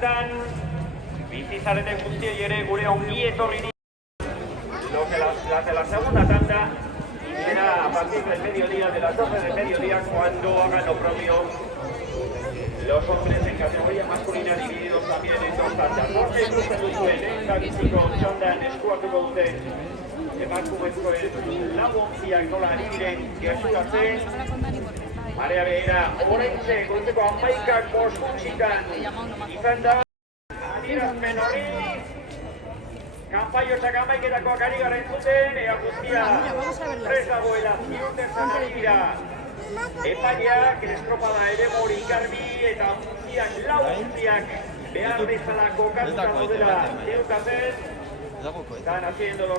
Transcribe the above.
bertan, bizizareten guztiei ere gure ongi etorririk. Los de la segunda tanda será a partir del mediodía, de las 12 del mediodía, cuando hagan lo propio los hombres en categoría masculina divididos también en dos tandas. No se ikusten duzuen, biziko txandan eskuatuko duten emakumezkoen laguntziak nola ari diren gerturatzen. Marea behera, oraintxe, goizeko 11:05 izan da adierazpen hori. Kanpaiosak 11-etakoak ari gara entzuten, ea guztia prest dagoela ziurtetzen ari dira. Epaileak, estropada ere mori garbi eta guztiak, lau guztiak behar bezala kokatuta daudela ziurtatzen. Están haciendo los